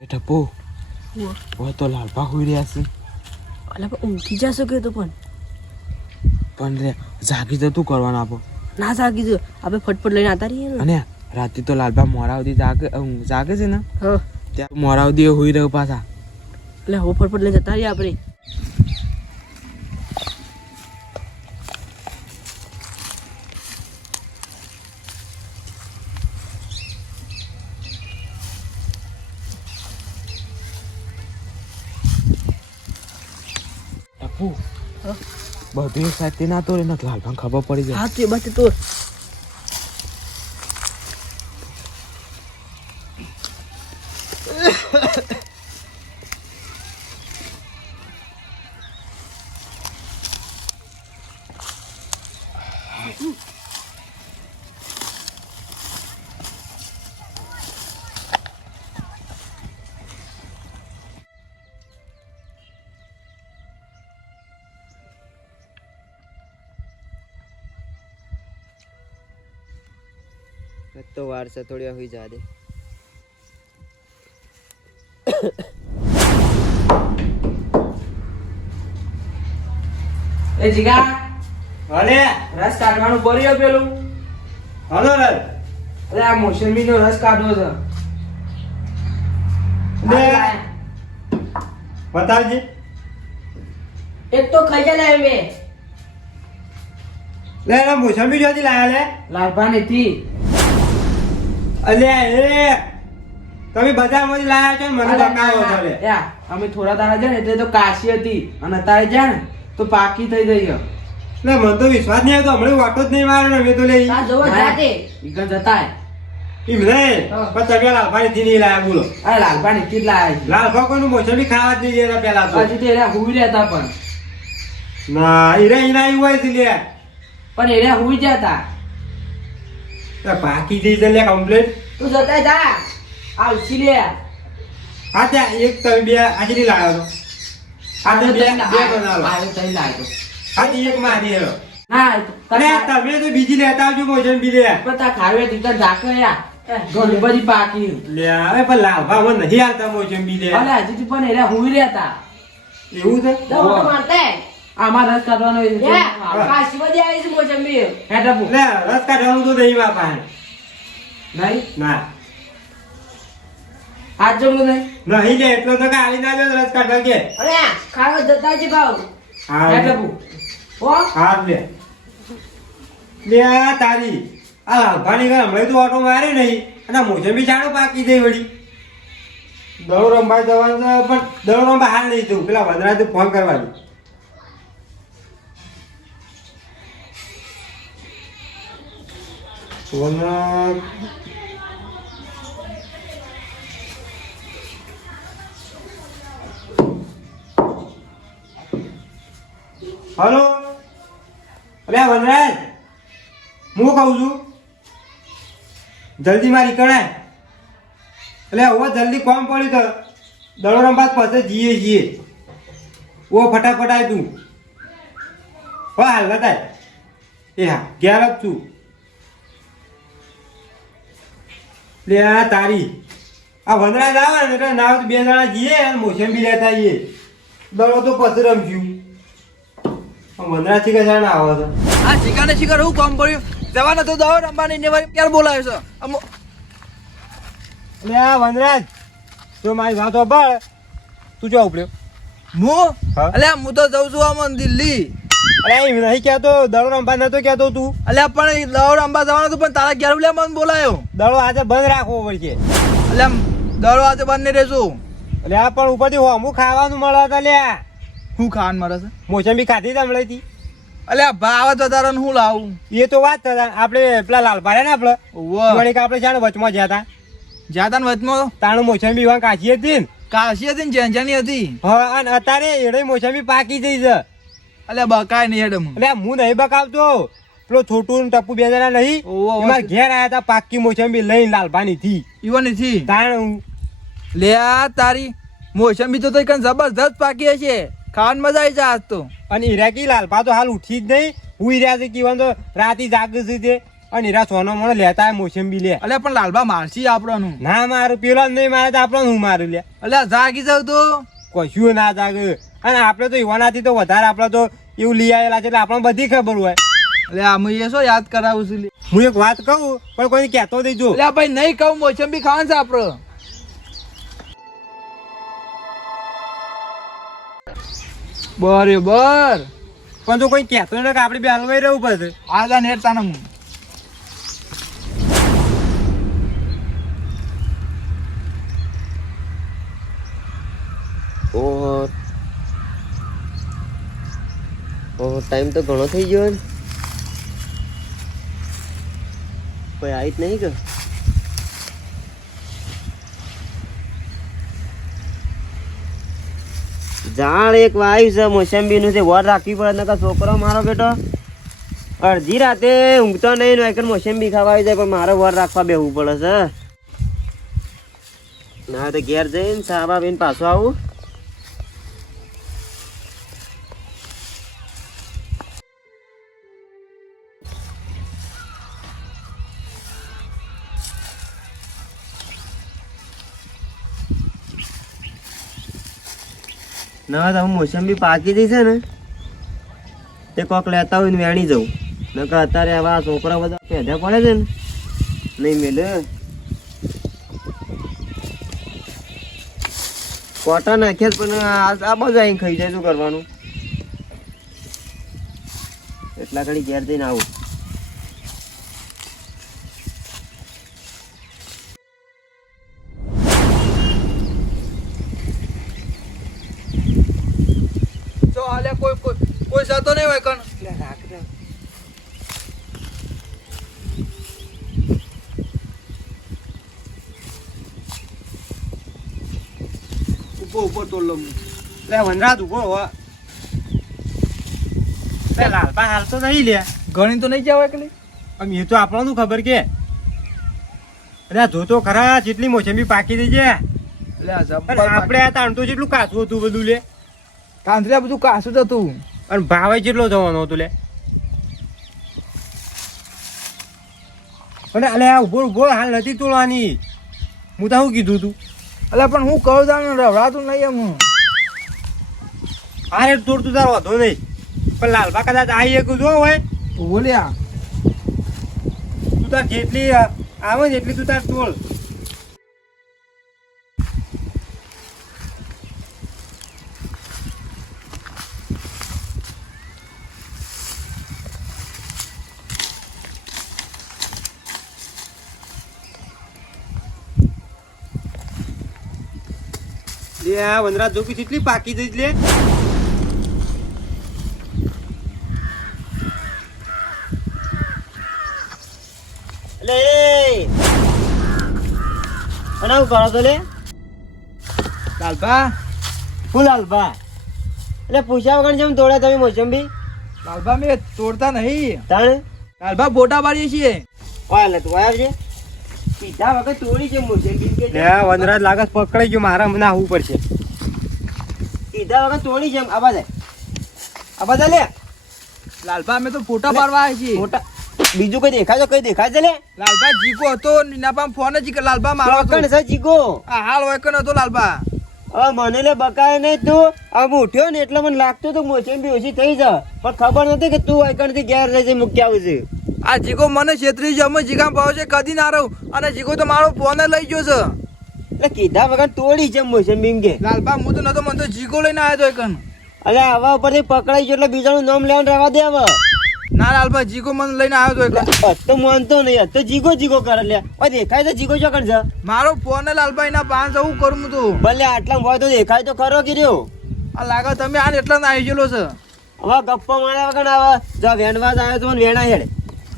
ટપુ હવે તો લાલપા હોઈ રહ્યા છે. અલા પણ ઊંઘી જશો કે તો પણ? પણ રે જાગી તો તું કરવાનું આપો. ના જાગી જો. આપણે ફટફટ લઈને આતા રહીએ ને. અને રાતે તો લાલભા મોરા સુધી જાગે જાગે છે ને? હા. ત્યાં મોરા સુધી હોઈ રહ્યો પાછા. એટલે હવે ફટફટ લઈને જતા રહીએ આપણે. બધું સાથે ના તો રે ને લાલપા ખબર પડી જાય. હા તે. બાદ તો તો વાર છે થોડી હોઈ જા દે. એ જીગા હલે? રસ કાઢવાનું બોરી પેલું? હલો રે અરે આ મોસંબી નો રસ કાઢવો છે. બતાવજે બતાવજી. એક તો ખાઈ જાય મેં લે મોસંબી જોતી લાયા લે. લાલપા નથી અલે એ તમે બજારમાંથી લાયા છો મને બતાવો છો અમે થોડા તારા છે ને એટલે તો કાશી હતી અને અત્યારે છે ને તો પાકી થઈ ગઈ છે. લે મને તો વિશ્વાસ નહીં આવતો હમણાં વાટો જ નહીં મારે મેં તો લે જાતે જતા હા. પણ તમે લાલભાઈ થી નહીં લાયા બોલો. અરે લાલપા નથી જ લાયા છે. લાલ ભગવાનનું મોસંબી ખાવા જ નહીં પેલા તો. હજી તો એના હુઈ રહેતા પણ. ના ઈરે ઈના આવ્યું હોય છે લે. પણ એના હુઈ જતા. પાકી જઈ છે લે કમ્પ્લેટ. તું જતા જા. આવશી લે. હા ત્યાં એક તમે બે નહીં લાવ્યો તો હા તે બે બે લાગ્યો એક મારી હેરો ના અરે તમે તો બીજી લેતા આવજો લે. ખાવે ઝાકે યા ઘણી બધી પાકી. લે હવે પણ લાલભા મને નહીં હાલતા મોસંબી લે. અલે હજી પણ હુઈ રહેતા. એવું છે? આમાં રસ કાઢવાનો છે. હે ટપુ. લે રસ કાઢવાનું તો નહીં નહીં? ના. આજ જોડું નહીં. નહીં લે એટલો તો કાલી ના જો રસ કાઢવા કે. હા હે. લે. ટપુ ઓ હા લે. લે તારી. આ લાલભાની ઘર હમણાં તો ઓટો મારે નહીં. અને મોસંબી ચાડો પાકી દઈ વળી. દડો રમવા જવાનું પણ રમવા હાલ નહીં જવું. પેલા વદરાજે ફોન કરવાની ફોન હલો? અરે વનરાજ, હું કહું છું? જલ્દી મારી કણાય એટલે હવે જલ્દી કોમ પડી તો દડો રંબાદ પાસે જઈએ જઈએ ઓ, ફટાફટ આવી તું. હો હાલ, બતાય. એ હા, ઘેર જ છું. લે, આ તારી. આ વનરાજ આવે ને એટલે નાવ બે જણા જઈએ અને મોસંબી લેતા આવીએ દડો તો પછી રમશું. આ ચીકા ના આવે છે? આ શિકાને શિકાર હું કામ પડ્યું જવાનો તો દવા રમવાની ને વળી ક્યારે બોલાવ્યો છે? અમો લે આ વનરાજ તો મારી વાત સાંભળ તું જો ઉપડ્યો. હું? અલે હું તો જઉં છું આમ દિલ્હી. અરે એમ નહીં કહેતો દડો રમવા નતો કહેતો તું. અલે પણ એ અંબા જવાનો હતું પણ તારા ઘેર ઉલ્યા મને બોલાયો. દડો આજે બંધ રાખવો પડશે. અલે દડો આજે બંધ નહીં રહેશું. એટલે આ પણ ઉપરથી હોમું ખાવાનું મળે તો લ્યા. હું ખાવાનું મારે છે? મોસંબી ખાધી તા હતી અલ્યા ભાવ વધારે ને હું લાવું? એ તો વાત આપણે પેલા લાલ પાડે ને આપણે વળી આપણે જાણે વચમાં જ્યાં તા. જ્યાં ને વચમાં? તાણું મોસંબી વાં કાચી હતી ને. કાશી હતી ને જેંજાની હતી? હા અને અત્યારે એડે મોસંબી પાકી જઈ છે. અલ્યા બકાય નહીં એડમ એટલે હું નહીં બકાવતો. પેલો છોટું ને ટપ્પુ બે જણા નહીં. એમાં ઘેર આયા હતા પાકી મોસંબી લઈને લાલભાની થી. ઈવન નથી? તાણ લે આ તારી મોસંબી તો તો જબરદસ્ત પાકી હશે. ખાવાની મજા આવી જાય આજ તો. અને હીરા કી લાલભા તો હાલ ઉઠી જ નહીં. હું રહ્યા છે કીવાનું તો રાતે જાગે છે તે. અને હીરા સોનો મને લેતા મોસંબી લે. અલ્યા પણ લાલબા મારશી આપણનું. ના મારું પેલો નહીં મારે તો આપણો હું મારું લે. અલ્યા જાગી જાવ તો. કશું ના જાગે. અને આપણે તો યુવાનાથી તો વધારે આપણે તો એવું લઈ આવેલા છે એટલે આપણને બધી ખબર હોય. અલ્યા અમે એ શું યાદ કરાવું છું હું એક વાત કહું પણ કોઈ કહેતો દેજો અલ્યા ભાઈ નહીં કહું મોસંબી ખાવાનું છે આપણે. બરોબર પણ તો કોઈ કહેતો નહીં કે આપણે બે હલવાઈ રહેવું પડશે. આ જા નેટ તાને હું ઓહો. ઓહો ટાઈમ તો ઘણો થઈ ગયો ને. કોઈ આવી જ નહીં કે? ઝાડ એક વાયુ છે, મોસંબીનું છે, વર રાખવી પડે, નકર છોકરો મારો બેટો. અડધી રાતે ઊંઘતો નહીં ને એકન મોસંબી ખાવા આવી જાય, પણ મારે વર રાખવા બેહવું પડે છે. ના, તો ઘેર જઈને સાબા બેન પાછો આવું. ના, તો મોસંબી પાકી ગઈ છે ને. તે કોક લેતા હોય ને વેણી જવું નકર અત્યારે આવા છોકરા બધા પેઢા પડે છે ને. નહીં મેલે. કોટા નાખ્યા જ પણ આ બધું અહીં ખાઈ જાય, શું કરવાનું? એટલા ઘડી ઘેર જઈને આવું. જો અલ્યા કોઈ કોઈ કોઈ જતો નહીં હોય કણ. ઊભો ઊભો તો લમ. લે વનરાજ ઊભો હો. લે લાલપા હાલ તો નહીં લે. ગણી તો નહીં જવાય કે આમ એ તો આપણને ખબર કે. અરે આ જોતો ખરા જેટલી મોસંબી પાકી દઈ જાય આપણે આ તાણ તો જેટલું કાચું હતું બધું લે. કાંધરિયા બધું કાસું જ હતું. અને ભાવે જેટલો થવાનો હતો લે. અને અલે ઊભો ઊભો હાલ નથી તોડવાની. હું તો શું કીધું તું? અલ્યા પણ હું કહું જાણ રવડાતું નહીં એમ હું. રેટ તોડતું તાર વાંધો નહીં. પણ લાલબા કદાચ આ એક જો હોય. બોલ્યા તું તાર જેટલી આવે ને એટલી તું તાર તોડ. લે આ વનરાજ જોગી કેટલી પાકી જઈ લે એટલે એ. અને કરો તો લે. હું એટલે પૂછ્યા વગર જેમ તોડ્યા તમે મોસંબી લાલભા મેં તોડતા નહીં. તાણ? લાલભા બોટા પાડીએ છીએ. ઓય લે તું આવ્યા છે સીધા વગર તોડી છે કે લે વનરાજ લાગસ પકડાઈ ગયો મારા મને આવવું પડશે. સીધા વગર તોડી છે આ જાય આ જાય લે. લાલભા અમે તો ફોટા પાડવા આવ્યા છીએ. મોટા બીજું કઈ દેખાય તો કઈ દેખાય છે લે. લાલભા જીગો હતો નીના પામ ફોન જ લાલભા લાલબા મારો હતો. ચોકણ છે જીગો. આ હાલ હોય કણ હતો લાલભા? હવે મને લે બકાય નહીં તું. આમ ઉઠ્યો ને એટલે મને લાગતું હતું બી ઓછી થઈ જાય પણ ખબર નથી કે તું આઈકણથી ઘેર રહી જઈ મૂકી આવું છે. આ જીગો મને છેતરી છે અમે જીગા ભાવ છે કદી ના રહું. અને જીગો તો મારો ફોન લઈ ગયો છે. એટલે કીધા વગર તોડી છે મોસંબી એમ કે લાલબા હું તો નતો મને તો જીગો લઈને આવ્યો તો એકન. અલે આવા ઉપરથી પકડાઈ ગયો એટલે બીજાનું નામ લેવાનું રહેવા દે હવે. ના લાલબા જીગો મને લઈને આવ્યો તો એકન. તો માનતો નહીં. તો જીગો જીગો કરે લે. ઓય દેખાય તો જીગો જો છે? મારો ફોન લાલબા એના પાંચ હું કરું તું. ભલે આટલા હોય તો દેખાય તો ખરો કર્યો આ લાગે તમે આને એટલા ના આવી ગયેલો છે. હવે ગપ્પો માર્યા વગર આવે. જો જ આવ્યો તો મને વેણા હેડ.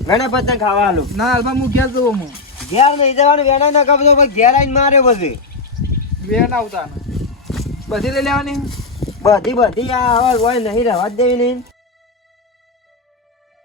વેણા પતંગ ખાવા હાલું ના હાલમાં હું ક્યાં જવું હું. ઘેર નહીં જવાનું વેણા ના કપડો પછી ઘેર આવીને મારે પછી. વેણ આવતા બધી લઈ લેવાની? બધી બધી આ હવે હોય નહીં રહેવા જ દેવી નહીં.